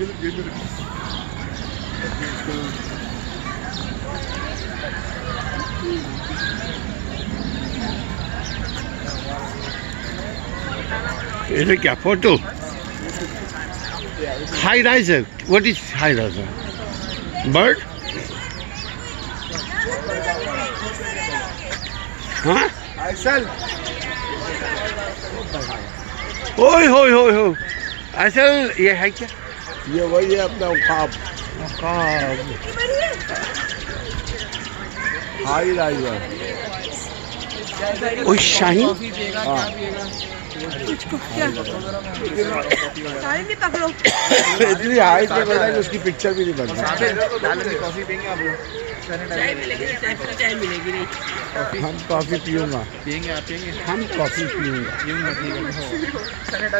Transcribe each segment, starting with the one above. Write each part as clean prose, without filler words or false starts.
ये क्या photo? High riser. What is high riser? Bird? हाँ? ओए होए होए हो. असल ये है क्या? ये वही है अपना उकाब. High riser. ओ शाहीन. हाँ. इतनी हाइट पे बैठा है कि उसकी पिक्चर भी नहीं बनती. कॉफी पेंगे आप लोग? चाय मिलेगी नहीं. हम कॉफी पीऊंगा. पियेंगे आप? पियेंगे? हम कॉफी पीऊंगा.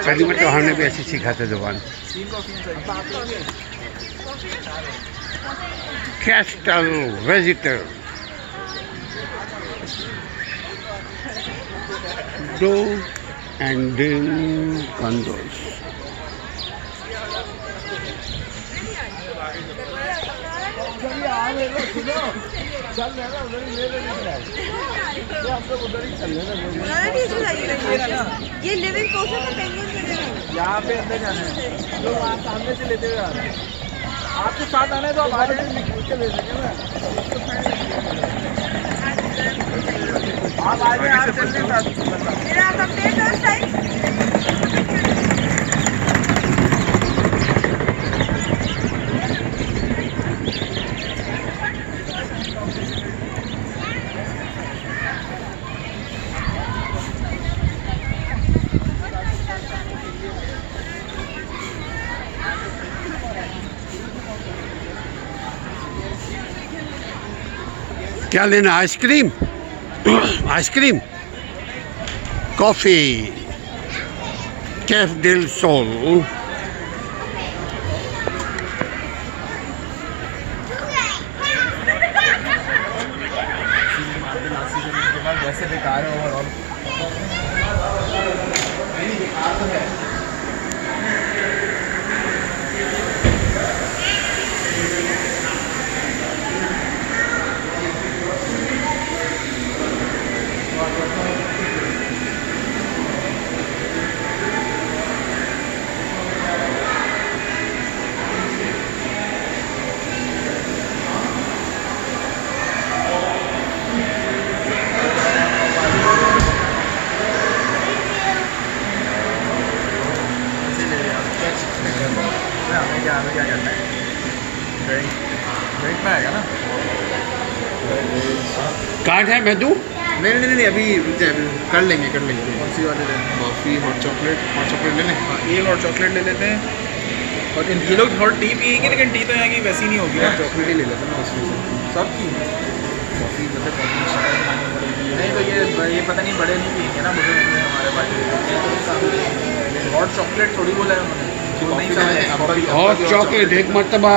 पहली बार तो हमने भी ऐसी सीखा था जुबान. Castle visitor do and then condos. ये लिविंग पोर्शन में पेंगुइन यहाँ पे अंदर जाना है. लोग वहाँ सामने से लेते हुए आ रहे हैं. आपके साथ आने तो आप आ जाए. आप आ जाए. आप चलते साथ. मेरा आप अपडेट और साइड. क्या लेना? Ice cream? Ice cream, coffee, Cafe Del Sol. वैसे बेकार है ओवरऑल. हमें क्या करना है? ड्रिंक में आएगा ना. कार्ड है मैं दूँ? नहीं अभी रुक जाए. अभी कर लेंगे. कौन सी वाले लें? कॉफ़ी, हॉट चॉकलेट ले लें. हाँ, ये हॉट चॉकलेट ले लेते हैं. और ये लोग हॉट टी पिएंगे, लेकिन टी तो यहाँ की वैसी नहीं होगी ना. चॉकलेट ही ले लेते हैं ना उसमें से. सबकी कॉफ़ी मतलब नहीं तो ये पता नहीं बड़े नहीं पिएंगे ना. मुझे हमारे पास हॉट चॉकलेट थोड़ी बोला है उन्होंने. हॉट चॉकलेट एक मरतबा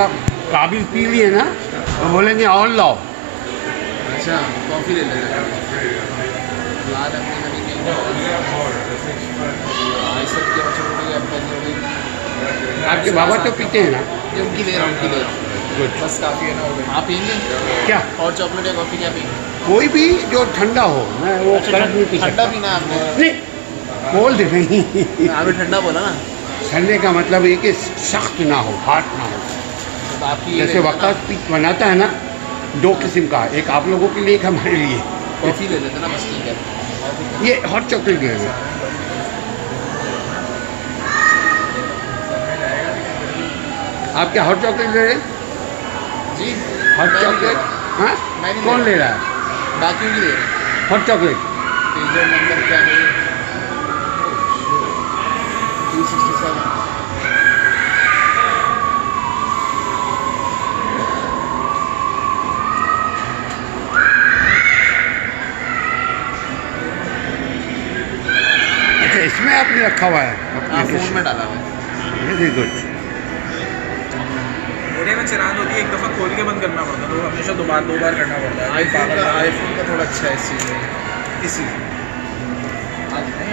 काबिल पी लिए ना तो बोलेंगे और लाओ. अच्छा, कॉफ़ी ले लेंगे. लाल आपके बाबा तो पीते हैं ना? ये उनकी ले रहा हूँ. गुड. बस काफ़ी है ना. हो गया. आप पियेंगे क्या? हॉट चॉकलेट या कॉफ़ी? क्या पियेंगे? कोई भी जो ठंडा हो. मैं वो करंट नहीं पी सकता. ठंडा पीना आपने? नहीं, कोल्ड नहीं. आपने ठंडा बोला ना. ठंडे का मतलब ये कि सख्त ना हो, हार्ड ना हो. तो आपकी जैसे वक़्त पीक बनाता है ना, दो किस्म का, एक आप लोगों के लिए, एक हमारे लिए. कॉफ़ी ले लेते ना. बस ठीक है. ये हॉट चॉकलेट ले लें. आप क्या हॉट चॉकलेट ले रहे हैं? जी, हॉट चॉकलेट. हाँ, मैं नहीं कौन ले ले रहा है बाकी भी ले रहे हैं. Hot chocolate? पेज नंबर क्या है? 367. अच्छा, इसमें आपने रखा हुआ है? हाँ, फ़ोन में डाला हुआ है. Very good. मेरे में चलान होती है, एक दफ़ा खोल के बंद करना पड़ता है. तो हमेशा दो बार करना पड़ता है. आईफोन का थोड़ा अच्छा है इस चीज़ में. इसी नहीं